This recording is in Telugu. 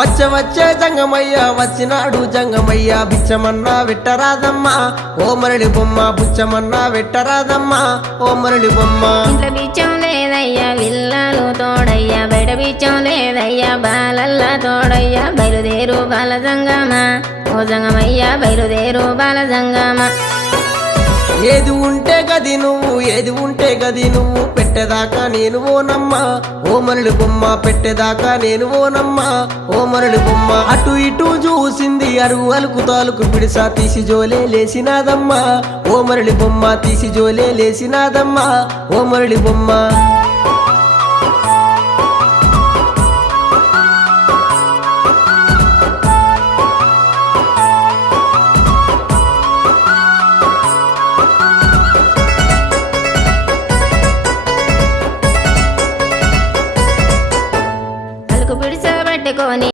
వచ్చే జంగమయ్య వచ్చినాడు జంగమయ్య బిచ్చమన్నా వెట్టరాదమ్మా ఓ మరళి బొమ్మ బుచ్చమన్నా వెట్టరాదమ్మా ఓ మరళి బొమ్మ. ఇంట్లో బిచ్చం లేదయ్యా విల్లాలు తోడయ్యా బయట బిచ్చం లేదయ్యా బాలల్లా తోడయ్యా బయలుదేరు బాల జంగమా ఓ జంగమయ్యా బయలుదేరు బాల జంగమా. ఏది ఉంటే గది నువ్వు ఏది ఉంటే గది నువ్వు పెట్టేదాకా నేను ఓనమ్మా ఓ మరళి బొమ్మ పెట్టేదాకా నేను ఓనమ్మా ఓ మరళి బొమ్మ. అటు ఇటు చూసింది అరుగు అలుకు తాలుకు పిడిసా తీసి జోలే లేసినాదమ్మా ఓ మరళి బొమ్మ తీసి జోలే లేసినాదమ్మా ఓ మరళి బొమ్మ.